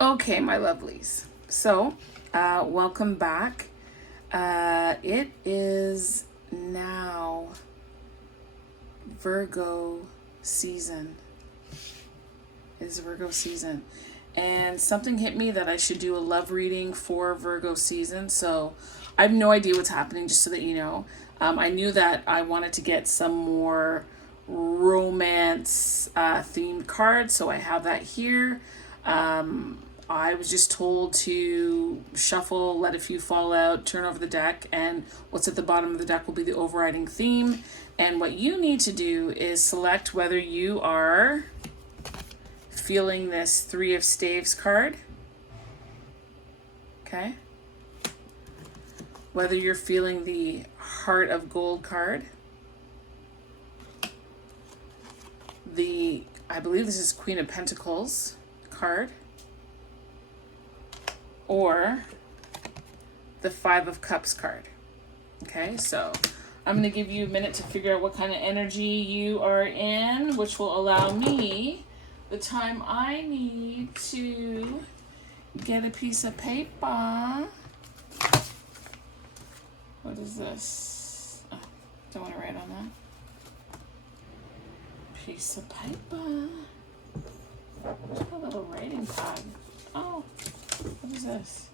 Okay, my lovelies. So, welcome back. It is now Virgo season. It is Virgo season. And something hit me that I should do a love reading for Virgo season. So, I have no idea what's happening, just so that you know. I knew that I wanted to get some more romance themed cards, so I have that here. I was just told to shuffle, let a few fall out, turn over the deck, and what's at the bottom of the deck will be the overriding theme. And what you need to do is select whether you are feeling this Three of Staves card. Okay. Whether you're feeling the Heart of Gold card. I believe this is Queen of Pentacles card. Or the Five of Cups card. Okay, so I'm going to give you a minute to figure out what kind of energy you are in, which will allow me the time I need to get a piece of paper. What is this? Oh, don't want to write on that. Piece of paper. Where's my little writing pad? Oh. What is this?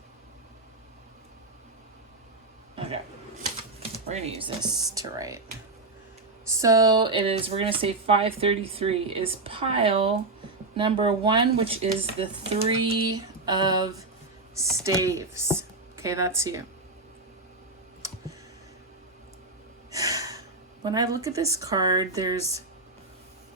Okay. We're going to use this to write. So it is, we're going to say 533 is pile number 1, which is the Three of Staves. Okay, that's you. When I look at this card, there's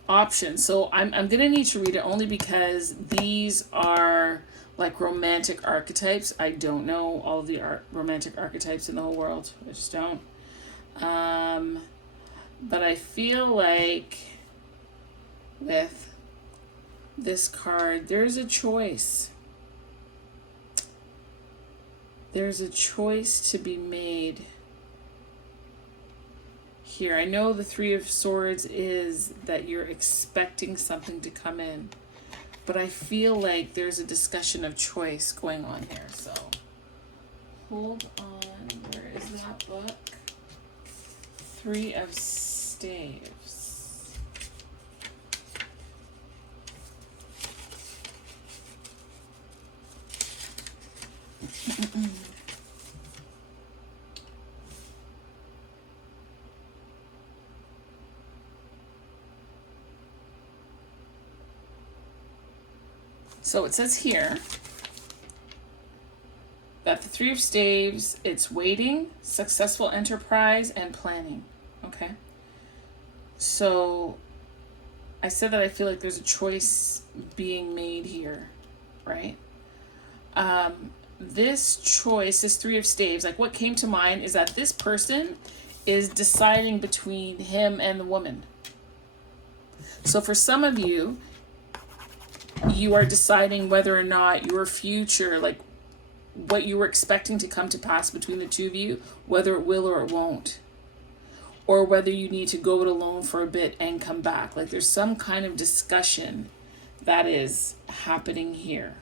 options. So I'm going to need to read it only because these are like romantic archetypes. I don't know all of the romantic archetypes in the whole world. I just don't. But I feel like with this card, there's a choice. There's a choice to be made here. I know the Three of Swords is that you're expecting something to come in. But I feel like there's a discussion of choice going on here. So hold on. Where is that book? Three of Staves. So it says here that the Three of Staves, it's waiting, successful enterprise, and planning. Okay. So I said that I feel like there's a choice being made here, right? This choice, this Three of Staves, like what came to mind is that this person is deciding between him and the woman. So for some of you, you are deciding whether or not your future, like what you were expecting to come to pass between the two of you, whether it will or it won't. Or whether you need to go it alone for a bit and come back. Like there's some kind of discussion that is happening here.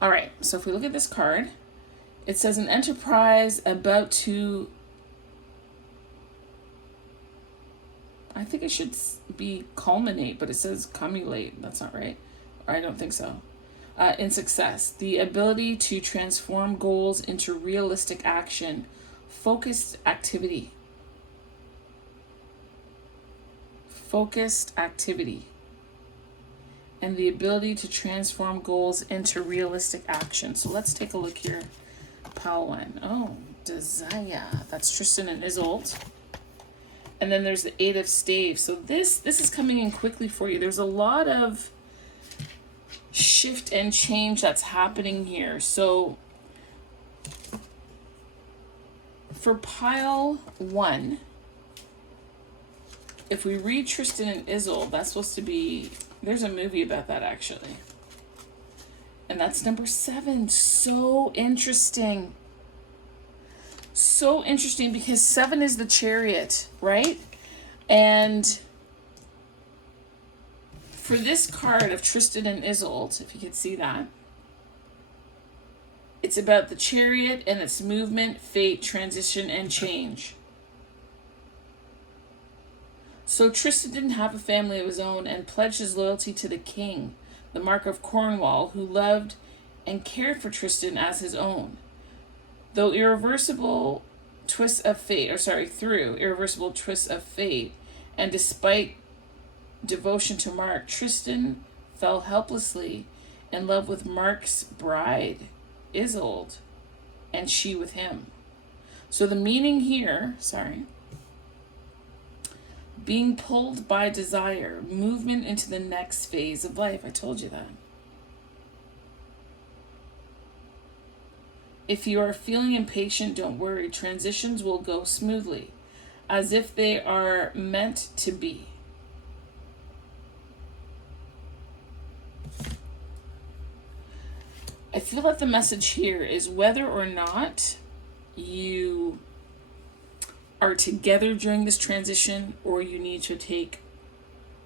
All right, so if we look at this card, it says an enterprise about to I think it should be culminate, but it says cumulate. That's not right. I don't think so. In success, the ability to transform goals into realistic action, focused activity. Focused activity. And the ability to transform goals into realistic action. So let's take a look here. Pile 1. Oh, desire. That's Tristan and Isolde. And then there's the 8 of Staves. So this is coming in quickly for you. There's a lot of shift and change that's happening here. So for pile 1, if we read Tristan and Isolde, that's supposed to be, there's a movie about that actually. And that's number 7. So interesting. So interesting because 7 is the Chariot, right? And for this card of Tristan and Isolde, if you could see that, it's about the Chariot and its movement, fate, transition, and change. So Tristan didn't have a family of his own and pledged his loyalty to the king, the Mark of Cornwall, who loved and cared for Tristan as his own. Through irreversible twists of fate, and despite devotion to Mark, Tristan fell helplessly in love with Mark's bride, Isolde, and she with him. So the meaning here, being pulled by desire, movement into the next phase of life. I told you that. If you are feeling impatient, don't worry. Transitions will go smoothly, as if they are meant to be. I feel that the message here is whether or not you are together during this transition or you need to take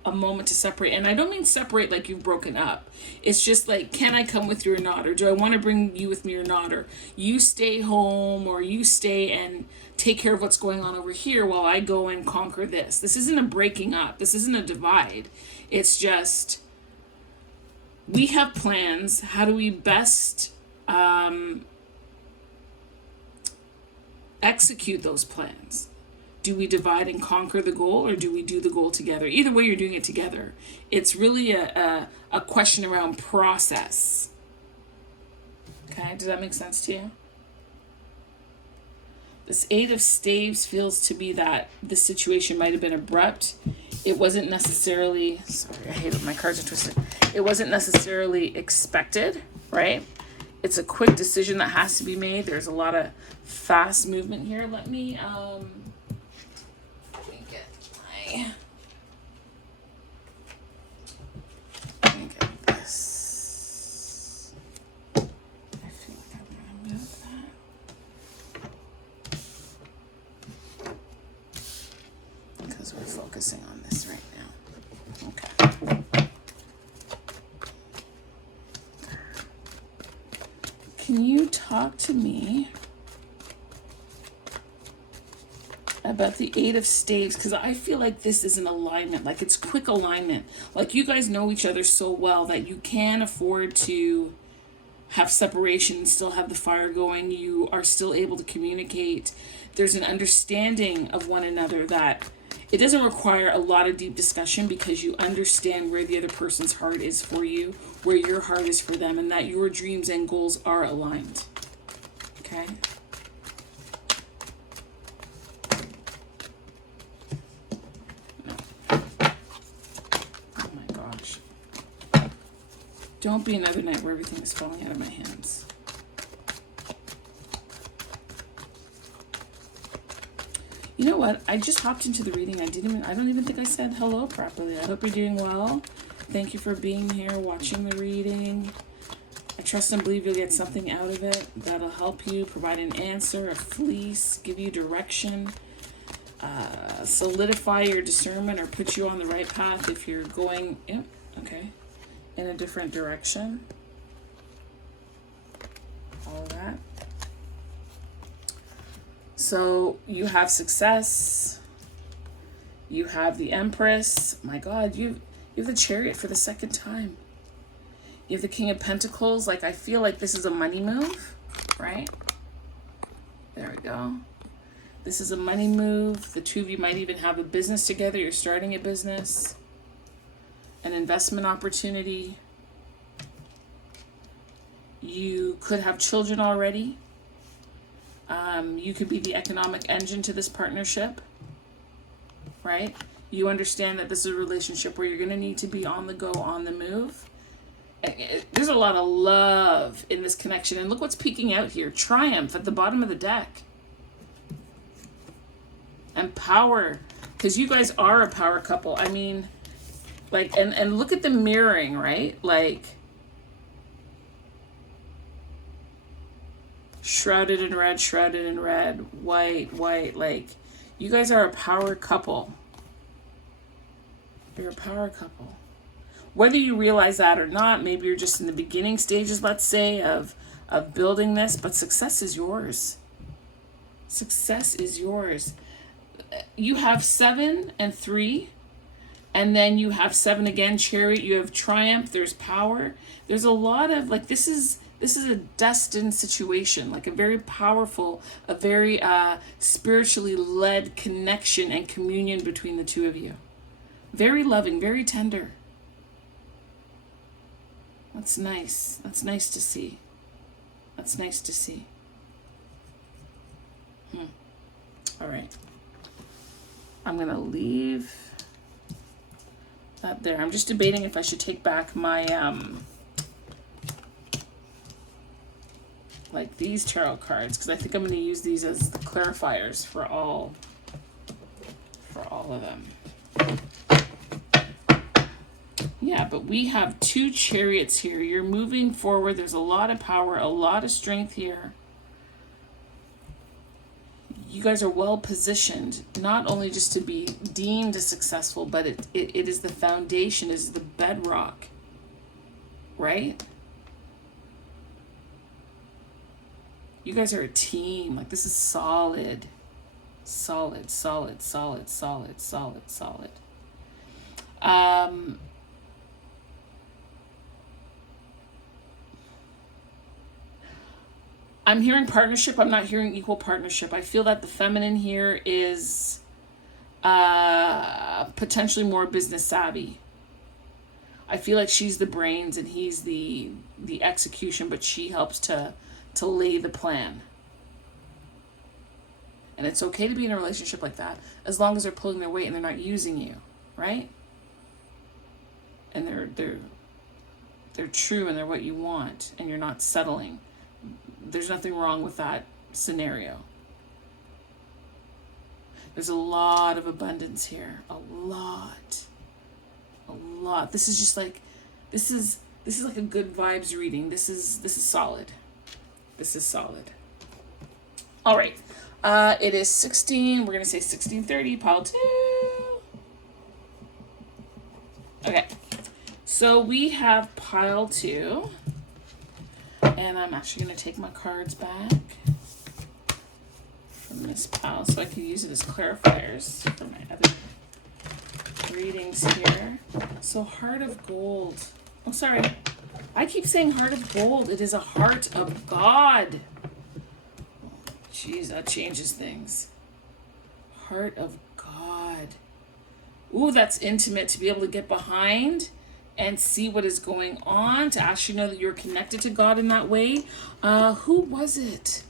a moment to separate. And I don't mean separate like you've broken up. It's just like, can I come with you or not? Or do I want to bring you with me or not? Or you stay home, or you stay and take care of what's going on over here while I go and conquer this. This isn't a breaking up. This isn't a divide. It's just, we have plans. How do we best execute those plans? Do we divide and conquer the goal, or do we do the goal together? Either way, you're doing it together. It's really a question around process. Okay, does that make sense to you? This 8 of Staves feels to be that this situation might have been abrupt. It wasn't necessarily, sorry, I hate it, my cards are twisted. It wasn't necessarily expected, right? It's a quick decision that has to be made. There's a lot of fast movement here. Let me get this. I feel like I'm gonna move that because we're focusing on this right now. Okay. Can you talk to me about the 8 of Staves? Because I feel like this is an alignment, like it's quick alignment. Like you guys know each other so well that you can afford to have separation and still have the fire going. You are still able to communicate. There's an understanding of one another that it doesn't require a lot of deep discussion because you understand where the other person's heart is for you, where your heart is for them, and that your dreams and goals are aligned. Okay? No. Oh my gosh. Don't be another night where everything is falling out of my hands. You know what? I just hopped into the reading. I don't even think I said hello properly. I hope you're doing well. Thank you for being here, watching the reading. I trust and believe you'll get something out of it that'll help you, provide an answer, a fleece, give you direction, solidify your discernment, or put you on the right path if you're going, in a different direction. All of that. So you have success, You have the Empress. My God, you have the Chariot for the second time. You have the King of Pentacles. Like, I feel like this is a money move, right? There we go. This is a money move. The two of you might even have a business together. You're starting a business, an investment opportunity. You could have children already. You could be the economic engine to this partnership, right? You understand that this is a relationship where you're going to need to be on the go, on the move. There's a lot of love in this connection. And look what's peeking out here. Triumph at the bottom of the deck. And power. Because you guys are a power couple. I mean, like, and look at the mirroring, right? Like, shrouded in red, white, like, you guys are a power couple. You're a power couple. Whether you realize that or not, maybe you're just in the beginning stages, let's say, of building this, but success is yours. Success is yours. You have 7 and 3, and then you have 7 again, Chariot. You have Triumph. There's power. There's a lot of, like, this is a destined situation, like a very powerful, a very spiritually led connection and communion between the two of you. Very loving, very tender. That's nice. That's nice to see. That's nice to see. All right. I'm going to leave that there. I'm just debating if I should take back my, like these tarot cards, because I think I'm going to use these as the clarifiers for all of them. Yeah, but we have 2 Chariots here. You're moving forward. There's a lot of power, a lot of strength here. You guys are well positioned, not only just to be deemed as successful, but it is the foundation, it is the bedrock, right? You guys are a team. Like, this is solid. Solid. I'm hearing partnership. I'm not hearing equal partnership. I feel that the feminine here is potentially more business savvy. I feel like she's the brains and he's the execution, but she helps to lay the plan. And it's okay to be in a relationship like that, as long as they're pulling their weight and they're not using you, right? And they're true and they're what you want, and you're not settling. There's nothing wrong with that scenario. There's a lot of abundance here. A lot. This is just like, this is like a good vibes reading. This is solid. This is solid. All right. It is 16. We're going to say 16:30, pile 2. Okay. So we have pile 2. And I'm actually going to take my cards back from this pile so I can use it as clarifiers for my other readings here. So Heart of Gold. Oh, sorry. I keep saying Heart of Gold. It is a Heart of God. Jeez, that changes things. Heart of God. Ooh, that's intimate to be able to get behind and see what is going on, to actually know that you're connected to God in that way. Who was it?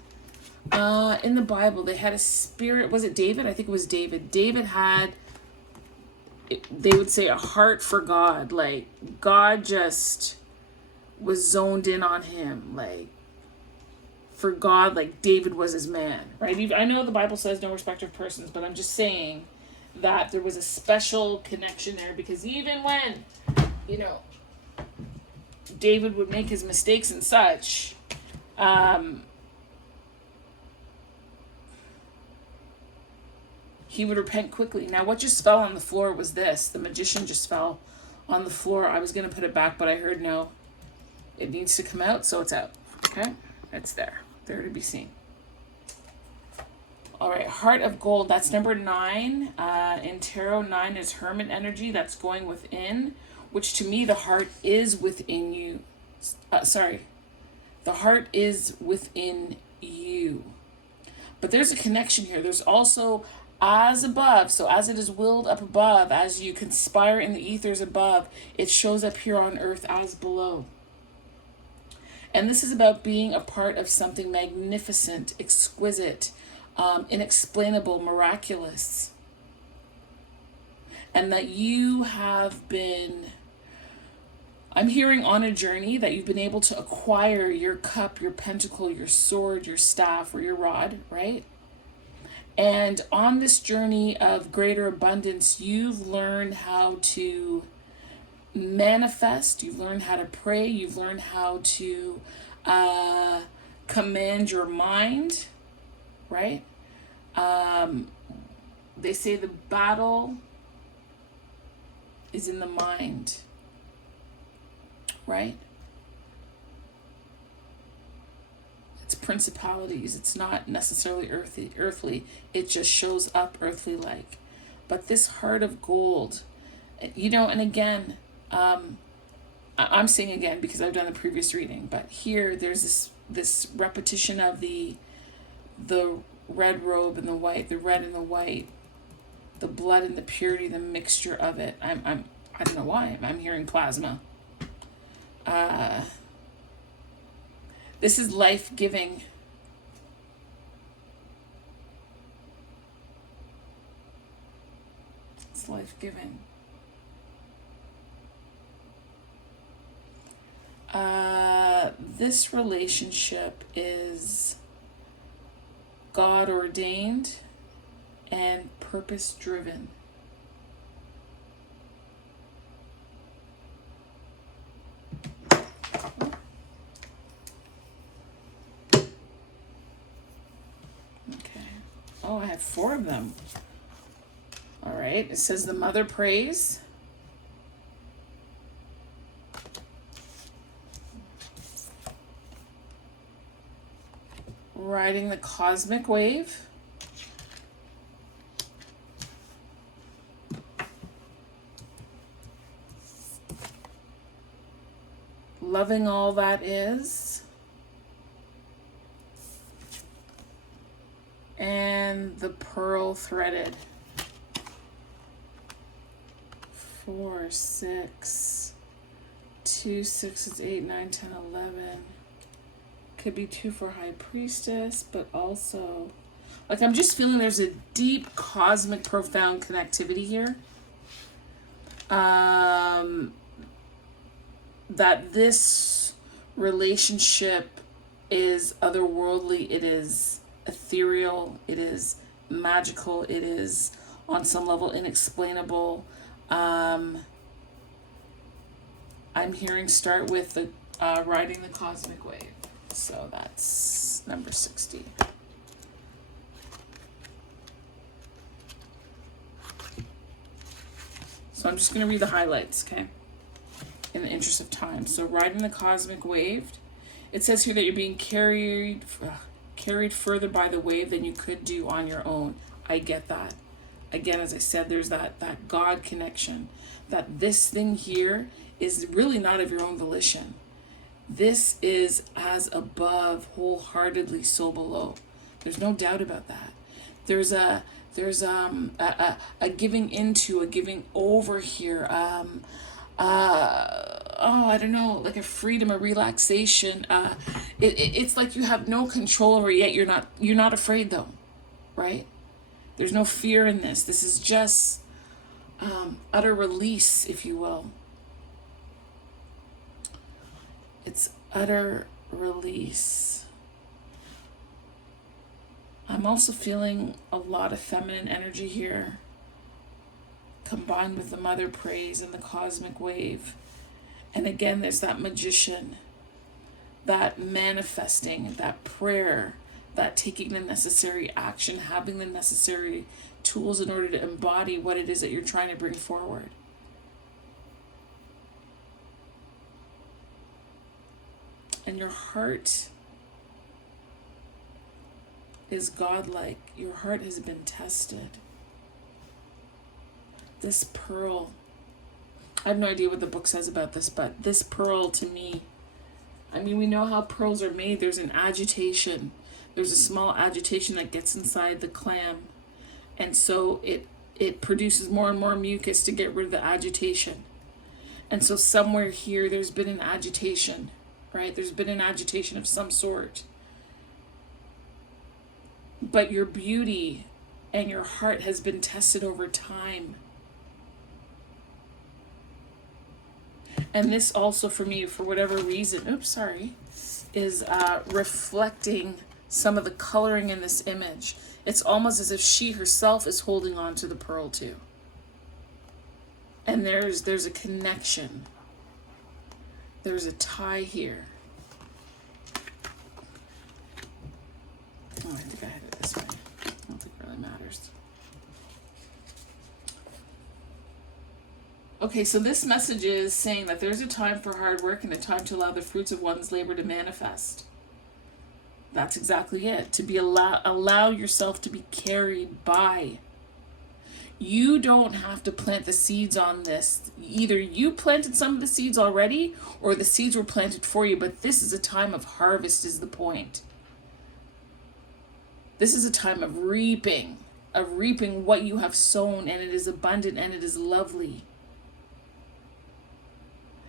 In the Bible, they had a spirit. Was it David? I think it was David. David had, they would say, a heart for God. Like, God just was zoned in on him. Like, for God, like David was his man, right? I know the Bible says no respect of persons, but I'm just saying that there was a special connection there, because even when, you know, David would make his mistakes and such, he would repent quickly. Now, what just fell on the floor was this. The magician just fell on the floor. I was going to put it back, but I heard no. It needs to come out, so it's out. Okay? It's there. There to be seen. All right, Heart of Gold, that's number 9. In Tarot, 9 is Hermit energy, that's going within, which to me, the heart is within you. The heart is within you. But there's a connection here. There's also as above, so as it is willed up above, as you conspire in the ethers above, it shows up here on earth as below. And this is about being a part of something magnificent, exquisite, inexplainable, miraculous. And that you have been, I'm hearing on a journey that you've been able to acquire your cup, your pentacle, your sword, your staff, or your rod, right? And on this journey of greater abundance, you've learned how to manifest, you've learned how to pray, you've learned how to command your mind, right? They say the battle is in the mind, right? It's principalities. It's not necessarily earthly. It just shows up earthly like. But this heart of gold, and again, I'm saying again because I've done the previous reading, but here there's this repetition of the red robe and the white, the red and the white, the blood and the purity, the mixture of it. I don't know why I'm hearing plasma. This is life-giving. It's life-giving. This relationship is God-ordained and purpose-driven. Oh, I have 4 of them. All right. It says the mother prays. Riding the cosmic wave. Loving all that is. And the pearl threaded. 4, 6, 2 6 is 8, 9, 10, 11. Could be 2 for High Priestess, but also, like, I'm just feeling there's a deep cosmic profound connectivity here. That this relationship is otherworldly, it is ethereal, it is magical, it is on some level inexplainable. I'm hearing start with the riding the cosmic wave. So that's number 60. So I'm just going to read the highlights, okay? In the interest of time. So riding the cosmic wave. It says here that you're being carried further by the wave than you could do on your own. I get that. Again, as I said, there's that God connection. That this thing here is really not of your own volition. This is as above, wholeheartedly so below. There's no doubt about that. There's a giving into, a giving over here. I don't know, like a freedom, a relaxation. It's like you have no control over it, yet you're not afraid though, right? There's no fear in this. This is just utter release, if you will. It's utter release. I'm also feeling a lot of feminine energy here, combined with the mother praise and the cosmic wave. And again, there's that magician, that manifesting, that prayer, that taking the necessary action, having the necessary tools in order to embody what it is that you're trying to bring forward. And your heart is godlike. Your heart has been tested. This pearl, I have no idea what the book says about this, but this pearl to me, I mean, we know how pearls are made. There's an agitation. There's a small agitation that gets inside the clam. And so it produces more and more mucus to get rid of the agitation. And so somewhere here, there's been an agitation, right? There's been an agitation of some sort. But your beauty and your heart has been tested over time. And this also for me, for whatever reason, is reflecting some of the coloring in this image. It's almost as if she herself is holding on to the pearl too. And there's a connection. There's a tie here. Oh, I think I had it this way. I don't think it really matters. Okay, so this message is saying that there's a time for hard work and a time to allow the fruits of one's labor to manifest. That's exactly it. To be allow yourself to be carried by. You don't have to plant the seeds on this. Either you planted some of the seeds already or the seeds were planted for you, but this is a time of harvest is the point. This is a time of reaping what you have sown, and it is abundant and it is lovely.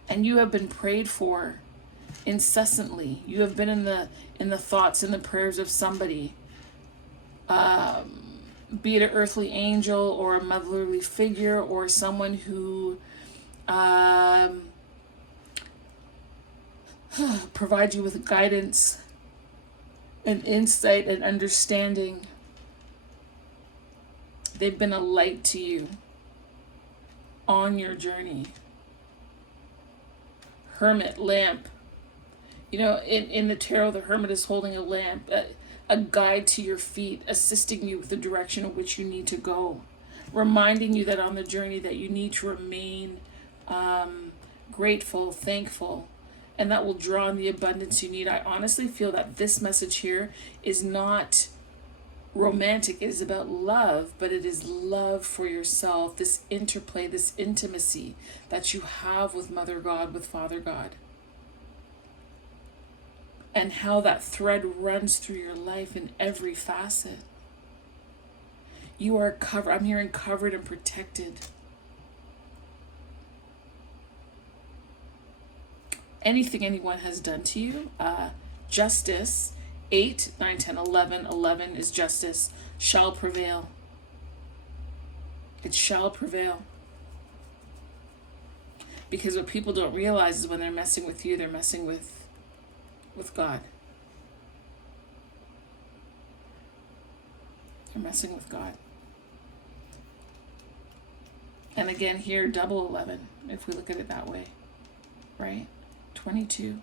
And you have been prayed for incessantly. You have been in the thoughts and the prayers of somebody, be it an earthly angel or a motherly figure or someone who provides you with guidance and insight and understanding. They've been a light to you on your journey. Hermit, lamp. You know, in the tarot, the hermit is holding a lamp, a guide to your feet, assisting you with the direction in which you need to go, reminding you that on the journey that you need to remain grateful, thankful, and that will draw in the abundance you need. I honestly feel that this message here is not romantic. It is about love, but it is love for yourself, this interplay, this intimacy that you have with Mother God, with Father God. And how that thread runs through your life in every facet. You are covered. I'm hearing covered and protected. Anything anyone has done to you, justice, 8, 9, 10, 11, 11 is justice, shall prevail. It shall prevail. Because what people don't realize is when they're messing with you, they're messing with God. They're messing with God. And again here, double 11, if we look at it that way, right? 22.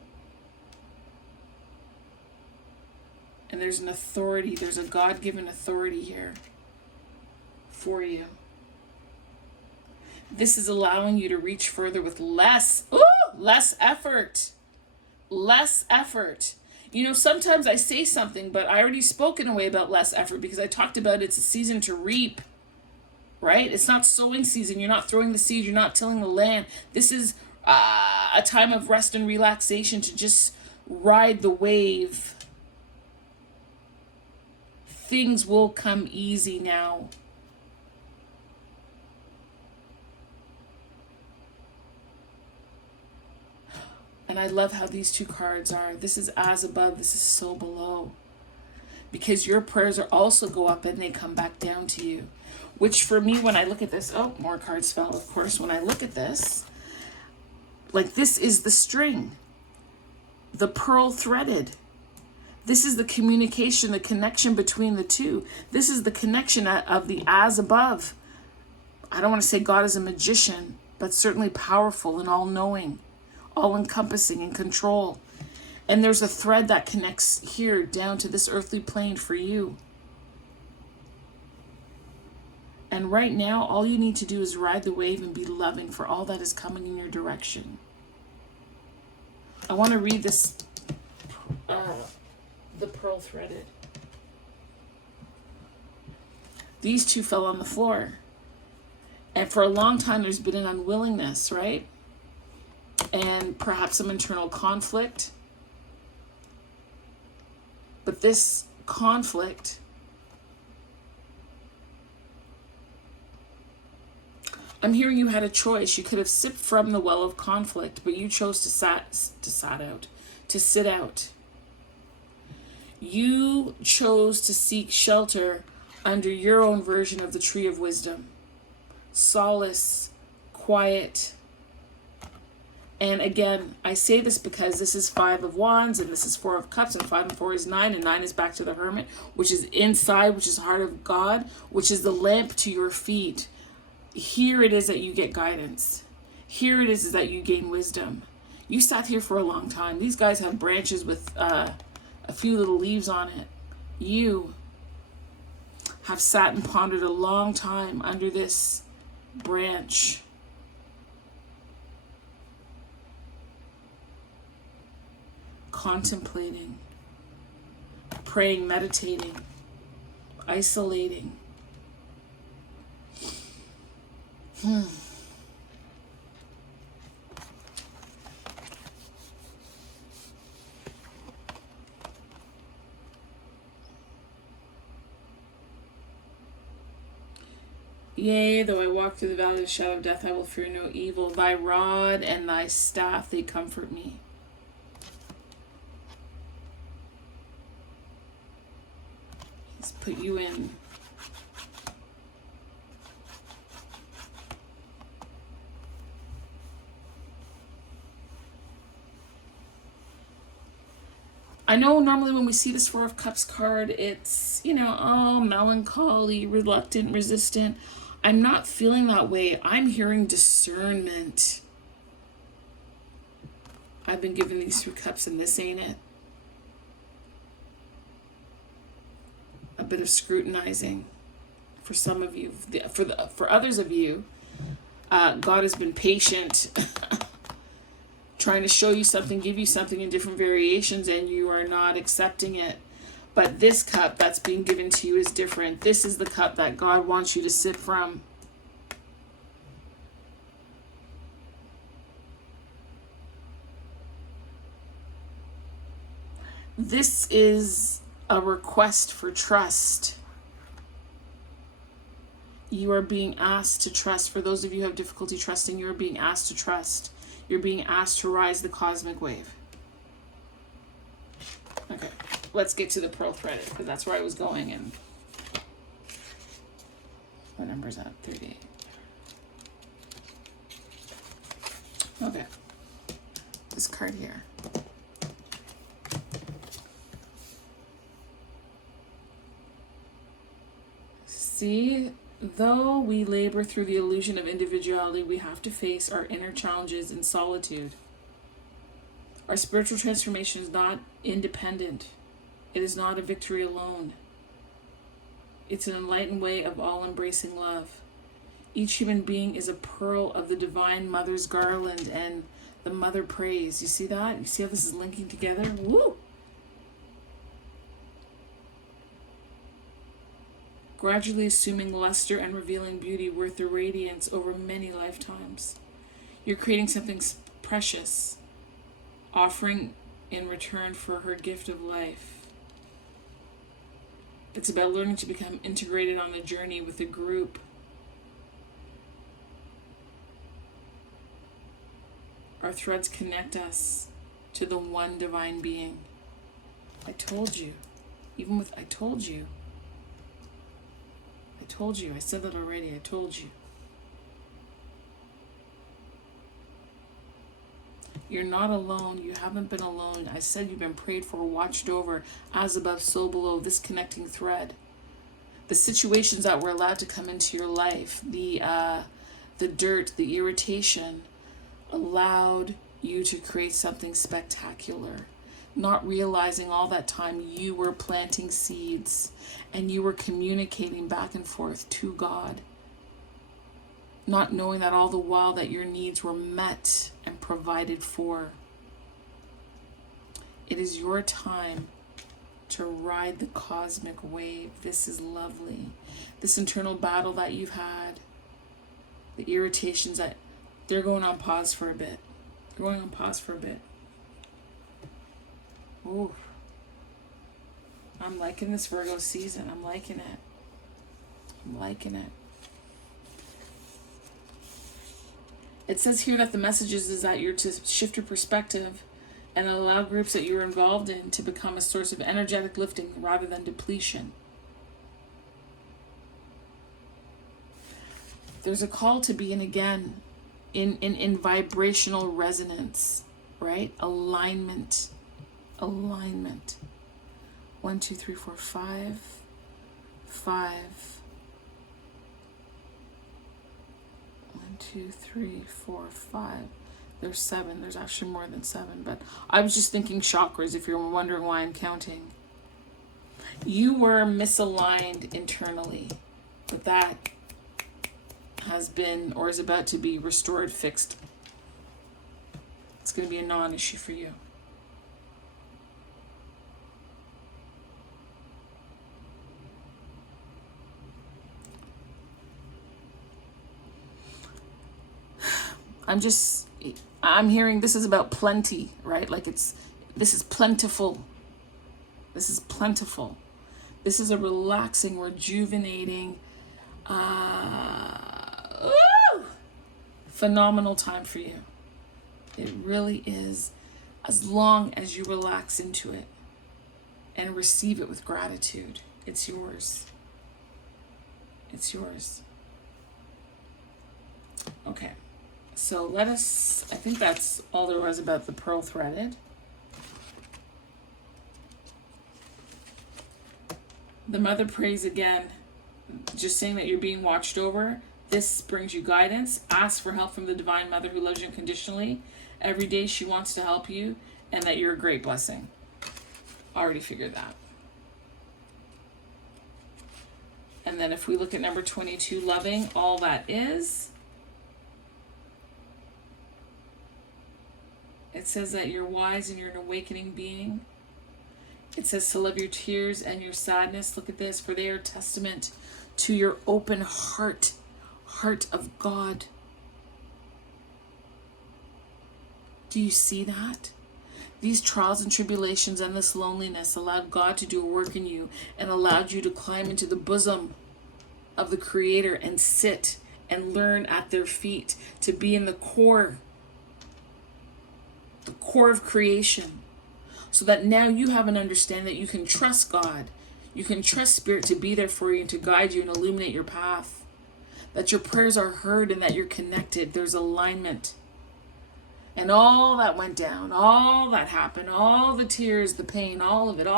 And there's an authority, there's a God-given authority here for you. This is allowing you to reach further with less effort. Less effort. You know, sometimes I say something, but I already spoke in a way about less effort because I talked about it's a season to reap, right? It's not sowing season. You're not throwing the seed. You're not tilling the land. This is a time of rest and relaxation to just ride the wave. Things will come easy now. And I love how these two cards are. This is as above, this is so below. Because your prayers are also go up and they come back down to you. Which for me, when I look at this, oh, more cards fell, of course. When I look at this, like this is the string. The pearl threaded. This is the communication, the connection between the two. This is the connection of the as above. I don't want to say God is a magician, but certainly powerful and all-knowing, all-encompassing and control. And there's a thread that connects here down to this earthly plane for you. And right now, all you need to do is ride the wave and be loving for all that is coming in your direction. I want to read this, the pearl threaded. These two fell on the floor. And for a long time, there's been an unwillingness, right? And perhaps some internal conflict. But this conflict I'm hearing you had a choice. You could have sipped from the well of conflict, but you chose to sit out. You chose to seek shelter under your own version of the tree of wisdom. Solace, quiet. And again, I say this because this is 5 of Wands and this is 4 of Cups, and 5 and 4 is 9, and 9 is back to the Hermit, which is inside, which is the heart of God, which is the lamp to your feet. Here it is that you get guidance. Here it is that you gain wisdom. You sat here for a long time. These guys have branches with a few little leaves on it. You have sat and pondered a long time under this branch. Contemplating, praying, meditating, isolating. Yea, though I walk through the valley of the shadow of death, I will fear no evil. Thy rod and thy staff, they comfort me. He's put you in. I know normally when we see this 4 of Cups card, it's, melancholy, reluctant, resistant. I'm not feeling that way. I'm hearing discernment. I've been given these 3 cups and this ain't it. A bit of scrutinizing for some of you. For others of you, God has been patient. Trying to show you something, give you something in different variations, and you are not accepting it. But this cup that's being given to you is different. This is the cup that God wants you to sip from. This is a request for trust. You are being asked to trust. For those of you who have difficulty trusting, you're being asked to trust. You're being asked to rise the cosmic wave. Okay, let's get to the pearl thread, because that's where I was going. And what number is that? 38. Okay, this card here. See, though we labor through the illusion of individuality, we have to face our inner challenges in solitude. Our spiritual transformation is not independent. It is not a victory alone. It's an enlightened way of all-embracing love. Each human being is a pearl of the Divine Mother's garland, and the Mother prays. You see that? You see how this is linking together? Woo! Gradually assuming luster and revealing beauty worth their radiance over many lifetimes. You're creating something precious, offering in return for her gift of life. It's about learning to become integrated on a journey with a group. Our threads connect us to the one divine being. I told you. I told you. I said that already. I told you. You're not alone. You haven't been alone. I said you've been prayed for, watched over, as above, so below, this connecting thread. The situations that were allowed to come into your life, the dirt, the irritation, allowed you to create something spectacular. Not realizing all that time you were planting seeds and you were communicating back and forth to God. Not knowing that all the while that your needs were met and provided for. It is your time to ride the cosmic wave. This is lovely. This internal battle that you've had, the irritations, that they're going on pause for a bit. They're going on pause for a bit. Ooh. I'm liking this Virgo season. I'm liking it. I'm liking it. It says here that the message is that you're to shift your perspective and allow groups that you're involved in to become a source of energetic lifting rather than depletion. There's a call to be in, again, in vibrational resonance, right? Alignment. 1, 2, 3, 4, 5. 1, 2, 3, 4, 5. There's 7. There's actually more than 7, but I was just thinking chakras, if you're wondering why I'm counting. You were misaligned internally, but that has been, or is about to be, restored, fixed. It's going to be a non-issue for you. I'm hearing this is about plenty, right? Like this is plentiful. This is plentiful. This is a relaxing, rejuvenating, phenomenal time for you. It really is, as long as you relax into it and receive it with gratitude. It's yours. It's yours. Okay. So I think that's all there was about the pearl threaded. The mother prays again, just saying that you're being watched over. This brings you guidance. Ask for help from the Divine Mother who loves you unconditionally. Every day she wants to help you, and that you're a great blessing. Already figured that. And then if we look at number 22, loving all that is. It says that you're wise and you're an awakening being. It says to love your tears and your sadness. Look at this. For they are testament to your open heart of God. Do you see that? These trials and tribulations and this loneliness allowed God to do a work in you and allowed you to climb into the bosom of the Creator and sit and learn at their feet, to be in the core of creation, so that now you have an understanding that you can trust God, you can trust Spirit to be there for you and to guide you and illuminate your path, that your prayers are heard and that you're connected. There's alignment. And all that went down, all that happened, all the tears, the pain, all of it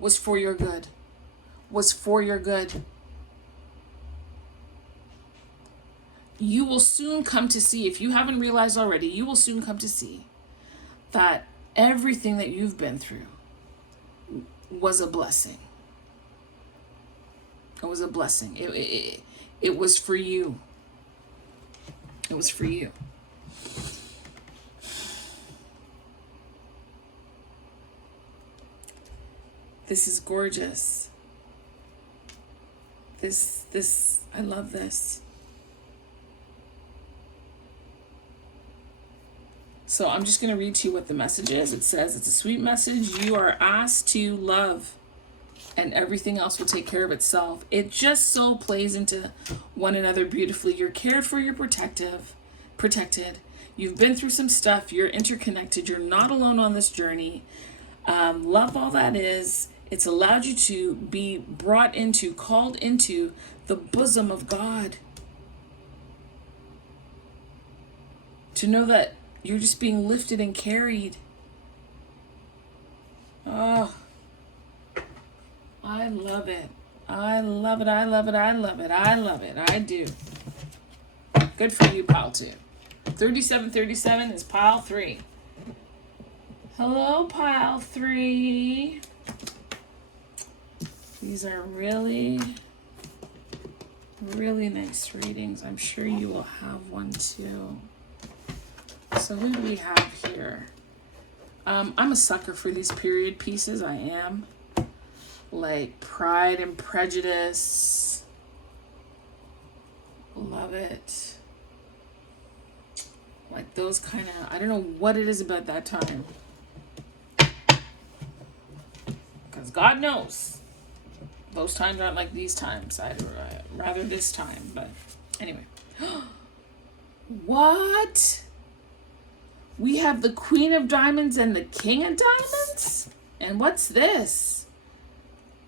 was for your good, You will soon come to see, if you haven't realized already, you will soon come to see that everything that you've been through was a blessing. It was a blessing. It was for you. It was for you. This is gorgeous. I love this. So I'm just going to read to you what the message is. It says, it's a sweet message. You are asked to love, and everything else will take care of itself. It just so plays into one another beautifully. You're cared for, you're protected. You've been through some stuff. You're interconnected. You're not alone on this journey. Love all that is. It's allowed you to be called into the bosom of God. To know that you're just being lifted and carried. Oh, I love it. I love it. I do. Good for you, pile 2. 3737 is pile 3. Hello, pile 3. These are really Really nice readings. I'm sure you will have one too. So who do we have here? I'm a sucker for these period pieces. I am. Like Pride and Prejudice. Love it. Like those kind of, I don't know what it is about that time. Because God knows. Those times aren't like these times. I'd rather this time. But anyway. What? We have the Queen of Diamonds and the King of Diamonds? And what's this?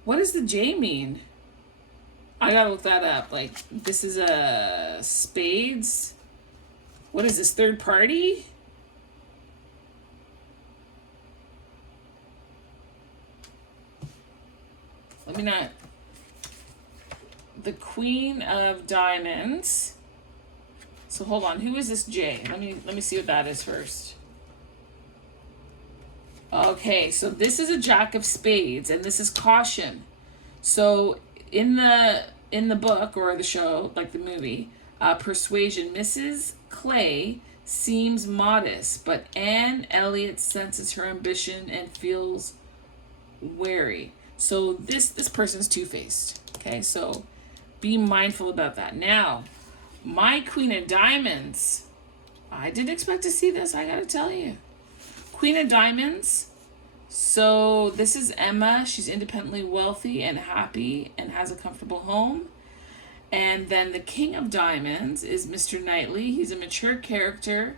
What does the J mean? I gotta look that up. Like, this is a Spades? What is this, third party? Let me not. The Queen of Diamonds. So hold on, who is this J? Let me see what that is first. Okay, so this is a Jack of Spades, and this is caution. So in the book or the show, like the movie, Persuasion, Mrs. Clay seems modest, but Anne Elliot senses her ambition and feels wary. So this person's two-faced. Okay, so be mindful about that. Now, my Queen of Diamonds, I didn't expect to see this, I gotta tell you. Queen of Diamonds, so this is Emma. She's independently wealthy and happy and has a comfortable home. And then the King of Diamonds is Mr. Knightley. He's a mature character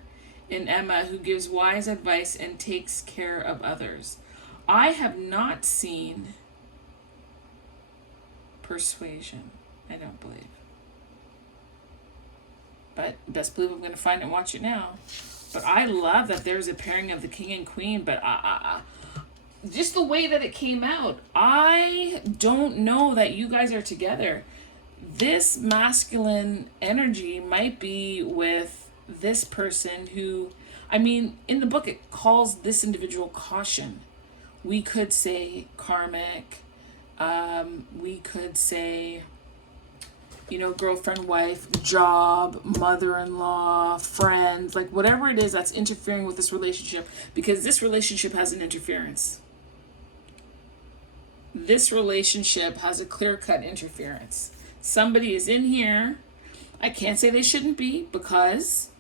in Emma who gives wise advice and takes care of others. I have not seen Persuasion, I don't believe. But best believe I'm going to find it and watch it now. But I love that there's a pairing of the King and Queen, but just the way that it came out, I don't know that you guys are together. This masculine energy might be with this person who, I mean, in the book it calls this individual caution. We could say karmic. We could say, you know, girlfriend, wife, job, mother-in-law, friends, like whatever it is that's interfering with this relationship, because this relationship has an interference. This relationship has a clear-cut interference. Somebody is in here. I can't say they shouldn't be, because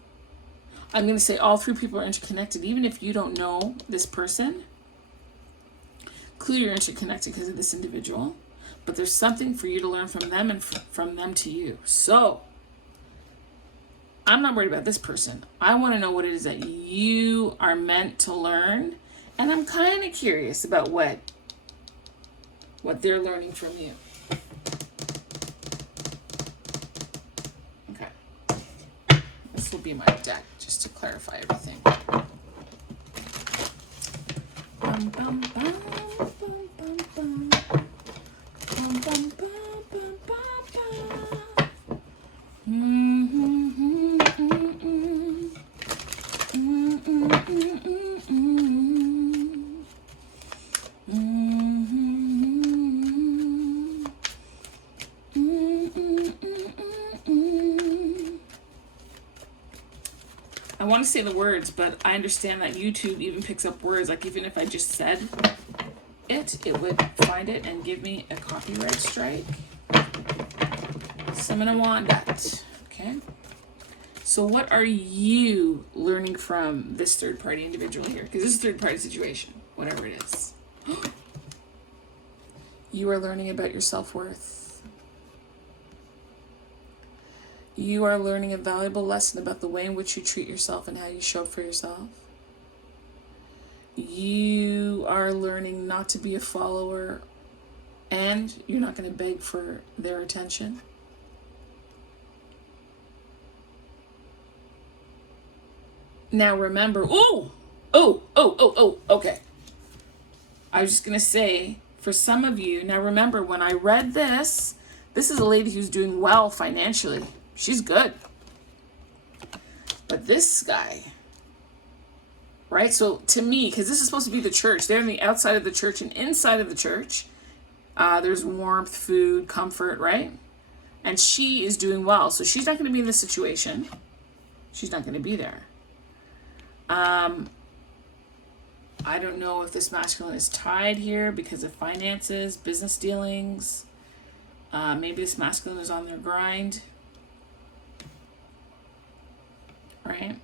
I'm going to say all three people are interconnected. Even if you don't know this person, clearly you're interconnected because of this individual. But there's something for you to learn from them and from them to you. So, I'm not worried about this person. I want to know what it is that you are meant to learn. And I'm kind of curious about what they're learning from you. Okay. This will be my deck, just to clarify everything. Bum, bum, bum, bum, bum, bum. Bum, bum, bum, bum, bum, bum. I want to say the words, but I understand that YouTube even picks up words. Like, even if I just said it would find it and give me a copyright strike. So I'm going to want that. Okay. So what are you learning from this third party individual here? Because this is a third party situation, whatever it is. You are learning about your self-worth. You are learning a valuable lesson about the way in which you treat yourself and how you show up for yourself. You are learning not to be a follower, and you're not going to beg for their attention. Now remember, okay. I was just going to say, for some of you, now remember when I read this is a lady who's doing well financially. She's good. But this guy, right? So to me, because this is supposed to be the church, they're on the outside of the church and inside of the church, there's warmth, food, comfort, right? And she is doing well. So she's not going to be in this situation. She's not going to be there. I don't know if this masculine is tied here because of finances, business dealings. Maybe this masculine is on their grind. Right?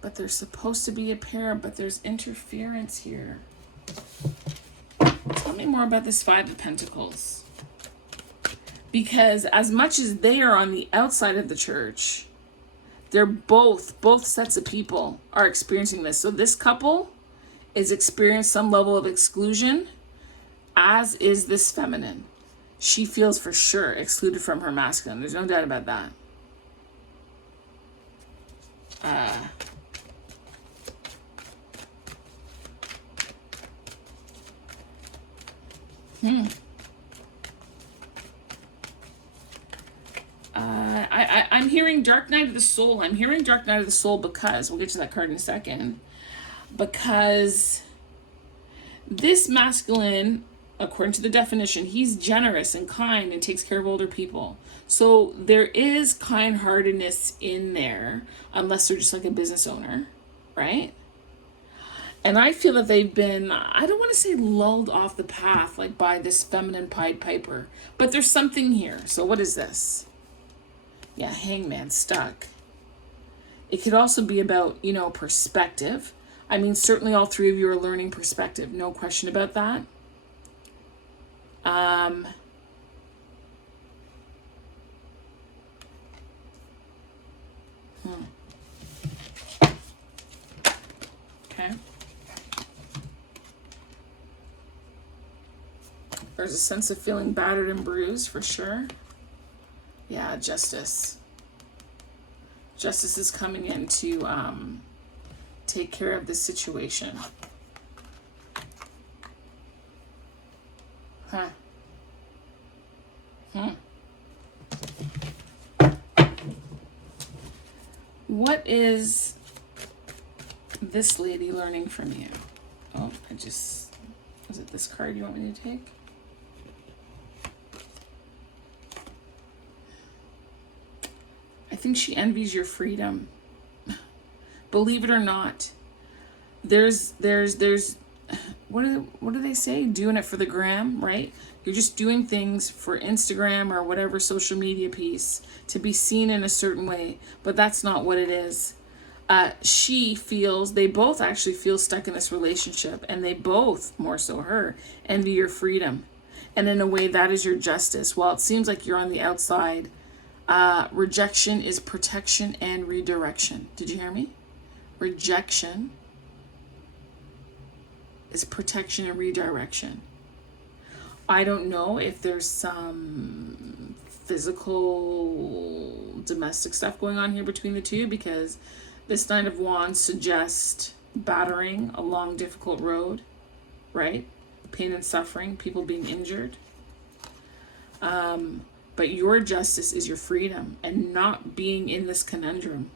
But they're supposed to be a pair, but there's interference here. Tell me more about this Five of Pentacles. Because as much as they are on the outside of the church, they're both sets of people are experiencing this. So this couple is experiencing some level of exclusion, as is this feminine. She feels for sure excluded from her masculine. There's no doubt about that. I'm hearing Dark Night of the Soul. I'm hearing Dark Night of the Soul because, we'll get to that card in a second, because this masculine, according to the definition, he's generous and kind and takes care of older people. So there is kind-heartedness in there, unless they're just like a business owner, right? And I feel that they've been, I don't want to say lulled off the path, like by this feminine Pied Piper, but there's something here. So what is this? Yeah, Hangman, stuck. It could also be about, perspective. I mean, certainly all three of you are learning perspective. No question about that. Okay. There's a sense of feeling battered and bruised for sure. Yeah, justice. Justice is coming in to take care of this situation. What is this lady learning from you? Oh, is it this card you want me to take? I think she envies your freedom. Believe it or not, there's what do they say? Doing it for the gram, right? You're just doing things for Instagram or whatever social media piece to be seen in a certain way, but that's not what it is. They both actually feel stuck in this relationship, and they both, more so her, envy your freedom. And in a way, that is your justice. While it seems like you're on the outside, rejection is protection and redirection. Did you hear me? Rejection is protection and redirection. I don't know if there's some physical domestic stuff going on here between the two, because this Nine of Wands suggests battering a long, difficult road, right? Pain and suffering, people being injured. But your justice is your freedom and not being in this conundrum.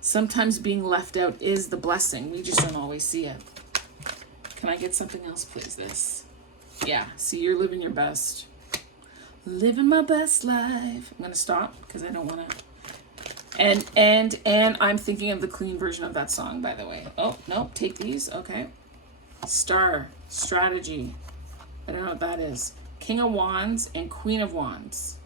Sometimes being left out is the blessing. We just don't always see it. Can I get something else, please? This. Yeah, see, you're living your best. Living my best life. I'm going to stop because I don't want to. And I'm thinking of the clean version of that song, by the way. Oh, no, take these. Okay. Star. Strategy. I don't know what that is. King of Wands and Queen of Wands.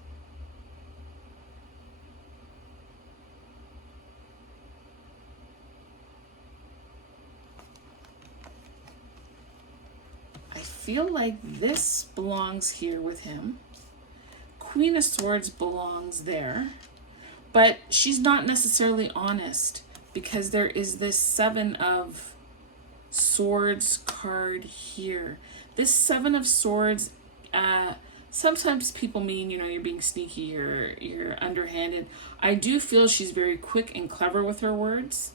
I feel like this belongs here with him. Queen of Swords belongs there. But she's not necessarily honest, because there is this Seven of Swords card here. This Seven of Swords, sometimes people mean, you're being sneaky, you're underhanded. I do feel she's very quick and clever with her words.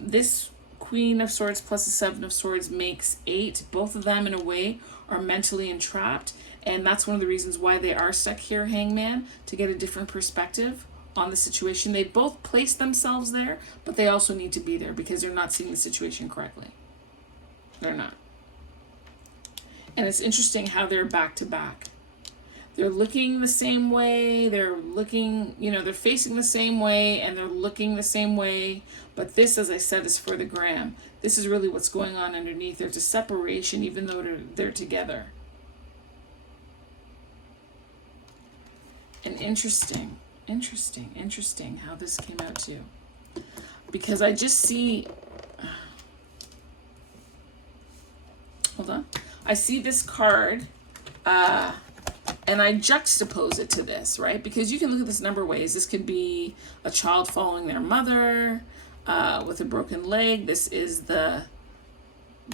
This Queen of Swords plus the Seven of Swords makes 8. Both of them, in a way, are mentally entrapped. And that's one of the reasons why they are stuck here, Hangman, to get a different perspective on the situation. They both place themselves there, but they also need to be there because they're not seeing the situation correctly. They're not. And it's interesting how they're back to back. They're looking the same way, they're looking, they're facing the same way, and they're looking the same way. But this, as I said, is for the gram. This is really what's going on underneath. There's a separation even though they're together. And interesting how this came out too. Because I just see, hold on. I see this card, and I juxtapose it to this, right? Because you can look at this a number of ways. This could be a child following their mother with a broken leg. This is the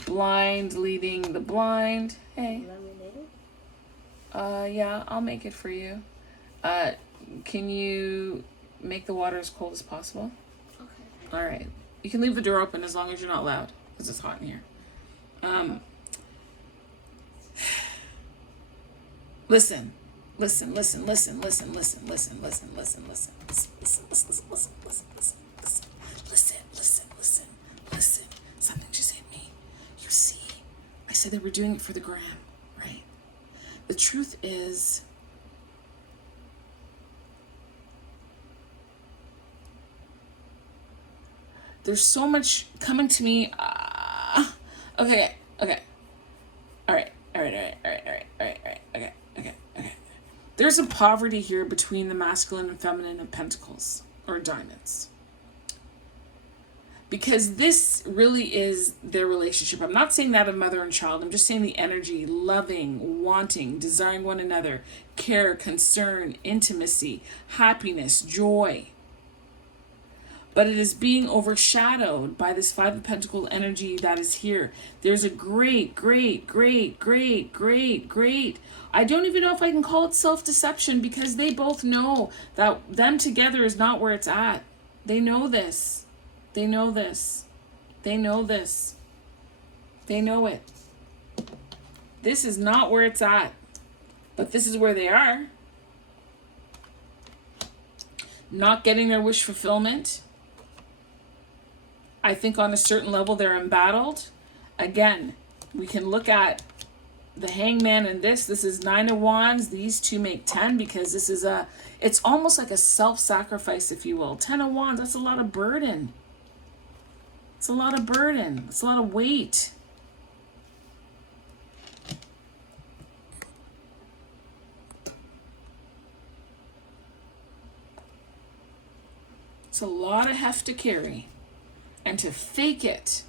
blind leading the blind. Hey. Yeah, I'll make it for you. Can you make the water as cold as possible? Okay. All right. You can leave the door open as long as you're not loud, because it's hot in here. Listen. Something just hit me. You see, I said they were doing it for the gram, right? The truth is, there's so much coming to me. Okay. All right. Okay. There's a poverty here between the masculine and feminine of pentacles or diamonds. Because this really is their relationship. I'm not saying that of mother and child. I'm just saying the energy, loving, wanting, desiring one another, care, concern, intimacy, happiness, joy. But it is being overshadowed by this Five of Pentacles energy that is here. There's a great, I don't even know if I can call it self-deception, because they both know that them together is not where it's at. They know this. They know this. They know this. They know it. This is not where it's at. But this is where they are. Not getting their wish fulfillment. I think on a certain level they're embattled. Again, we can look at the Hangman and this is 9 of Wands. These two make 10 because this is it's almost like a self-sacrifice, if you will. 10 of Wands, that's a lot of burden. It's a lot of burden. It's a lot of weight. It's a lot of heft to carry. And to fake it.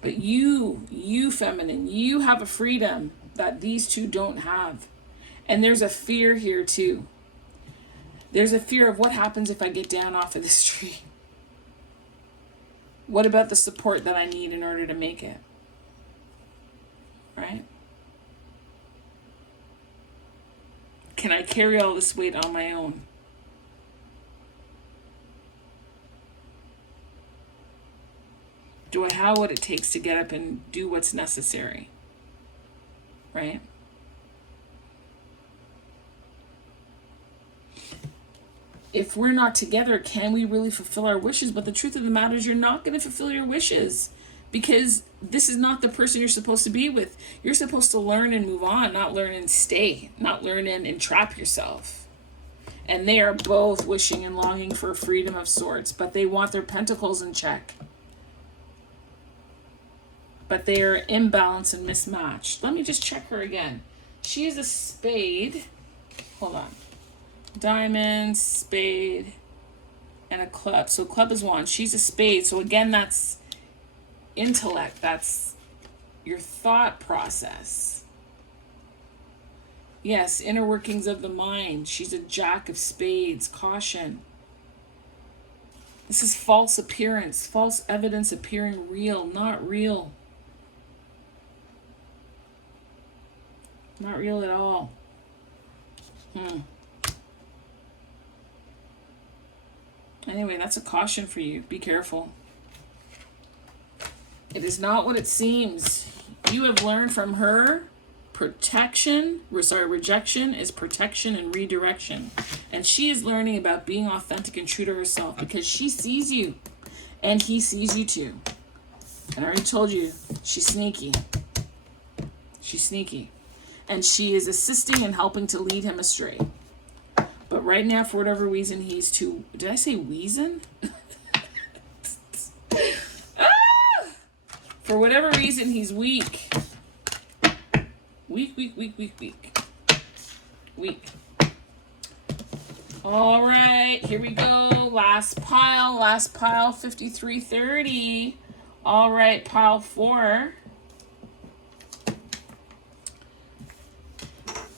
But you feminine, you have a freedom that these two don't have. And there's a fear here too. There's a fear of what happens if I get down off of this tree. What about the support that I need in order to make it? Right? Can I carry all this weight on my own? Do I have what it takes to get up and do what's necessary? Right? If we're not together, can we really fulfill our wishes? But the truth of the matter is you're not going to fulfill your wishes, because this is not the person you're supposed to be with. You're supposed to learn and move on, not learn and stay, not learn and entrap yourself. And they are both wishing and longing for freedom of sorts, but they want their pentacles in check. But they are imbalanced and mismatched. Let me just check her again. She is a spade. Hold on. Diamond, spade, and a club. So club is one. She's a spade. So again, that's intellect. That's your thought process. Yes, inner workings of the mind. She's a jack of spades. Caution. This is false appearance. False evidence appearing real, not real. Not real at all. Anyway, that's a caution for you. Be careful. It is not what it seems. You have learned from her rejection is protection and redirection. And she is learning about being authentic and true to herself because she sees you and he sees you too. And I already told you, she's sneaky. She's sneaky. And she is assisting and helping to lead him astray. But right now, for whatever reason, he's too... Did I say wheezin'? For whatever reason, he's weak. Weak. All right, here we go. Last pile, 5330. All right, pile 4.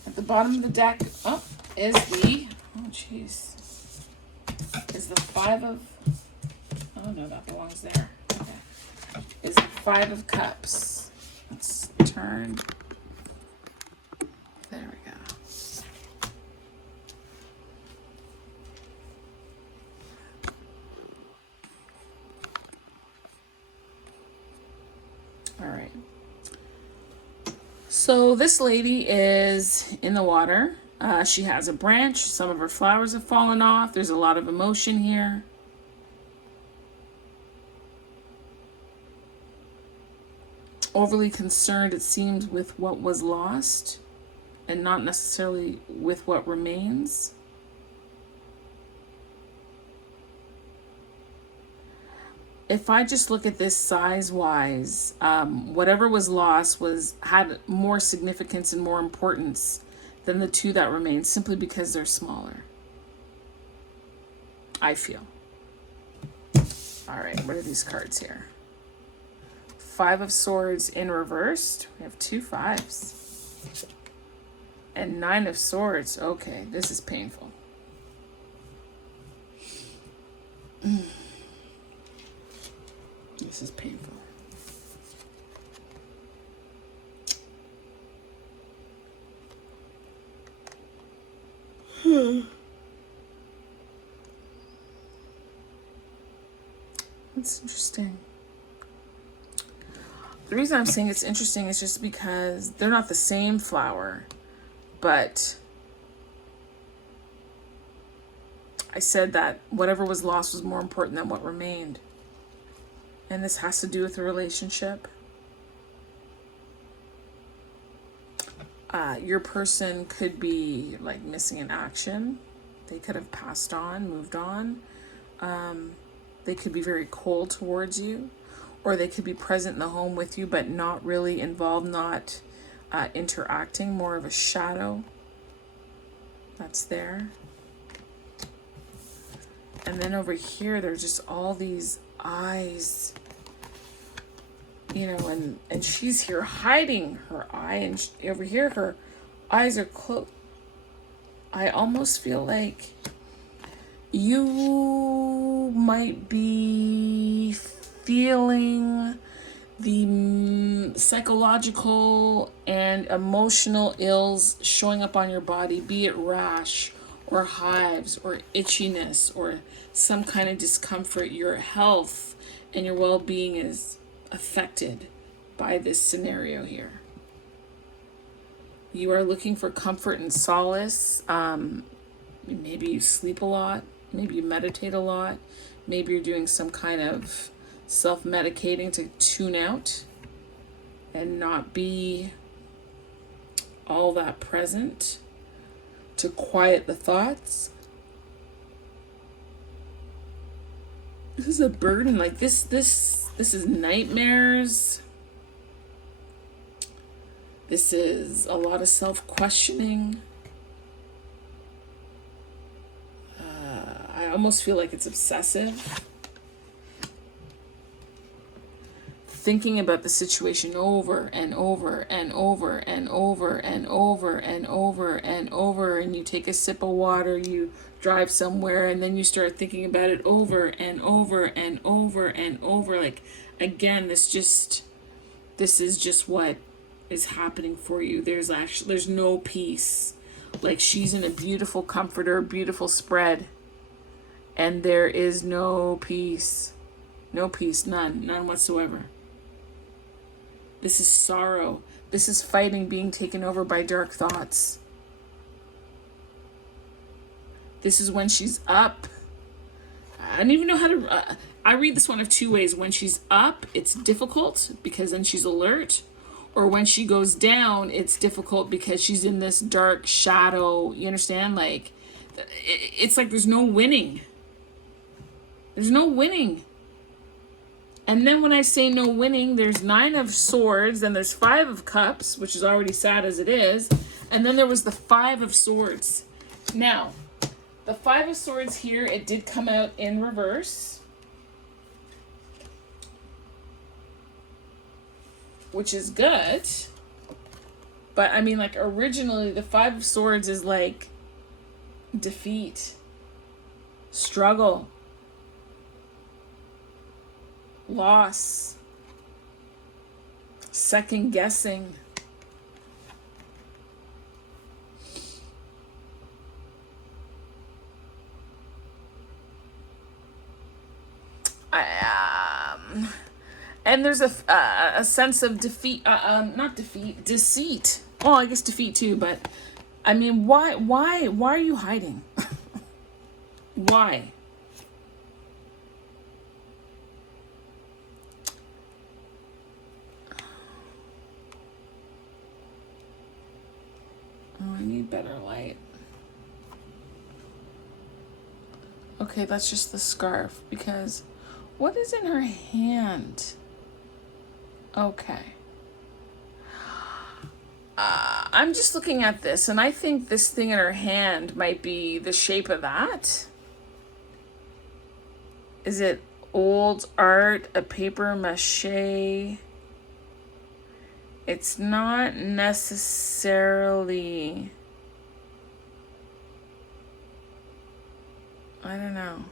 At the bottom of the deck, is the... Oh, jeez. Is the 5 of... Oh, no, that belongs there. Okay. Is the 5 of Cups. Let's turn. There we go. All right. So this lady is in the water. She has a branch. Some of her flowers have fallen off. There's a lot of emotion here. Overly concerned, it seems, with what was lost and not necessarily with what remains. If I just look at this size-wise, whatever was lost had more significance and more importance than the 2 that remain, simply because they're smaller. I feel. All right, what are these cards here? 5 of Swords in reversed. We have 2 5s. And 9 of Swords. Okay, this is painful. This is painful. That's interesting. The reason I'm saying it's interesting is just because they're not the same flower, but I said that whatever was lost was more important than what remained. And this has to do with a relationship. Your person could be like missing in action. They could have passed on, moved on. They could be very cold towards you. Or they could be present in the home with you, but not really involved, not interacting, more of a shadow. That's there. And then over here, there's just all these eyes, you know, and she's here hiding her eye, and over here, her eyes are closed. I almost feel like you might be feeling the psychological and emotional ills showing up on your body, be it rash or hives or itchiness or some kind of discomfort. Your health and your well-being is affected by this scenario here. You are looking for comfort and solace. Maybe you sleep a lot. Maybe you meditate a lot. Maybe you're doing some kind of self-medicating to tune out and not be all that present, to quiet the thoughts. This is a burden. Like this is nightmares. This is a lot of self-questioning. I almost feel like it's obsessive. Thinking about the situation over and over and over and over and over and over and over, and you take a sip of water, you drive somewhere, and then you start thinking about it over and over and over and over. Like, again, this is just what is happening for you. There's no peace. Like, she's in a beautiful comforter, beautiful spread, and there is no peace. No peace, none whatsoever. This is sorrow. This is fighting being taken over by dark thoughts. This is when she's up. I don't even know how to... I read this one of two ways. When she's up, it's difficult because then she's alert. Or when she goes down, it's difficult because she's in this dark shadow. You understand? Like, it's like there's no winning. There's no winning. And then when I say no winning, there's 9 of swords, and there's 5 of cups, which is already sad as it is. And then there was the 5 of swords. Now, the 5 of swords here, it did come out in reverse, which is good. But I mean, like, originally the 5 of swords is like defeat, struggle, loss, second guessing. And there's a sense of defeat, not defeat, deceit. Well, I guess defeat too, but I mean, why are you hiding? Why? Oh, I need better light. Okay, that's just the scarf, because what is in her hand? Okay. I'm just looking at this, and I think this thing in her hand might be the shape of that. Is it old art, a paper mache? It's not necessarily... I don't know.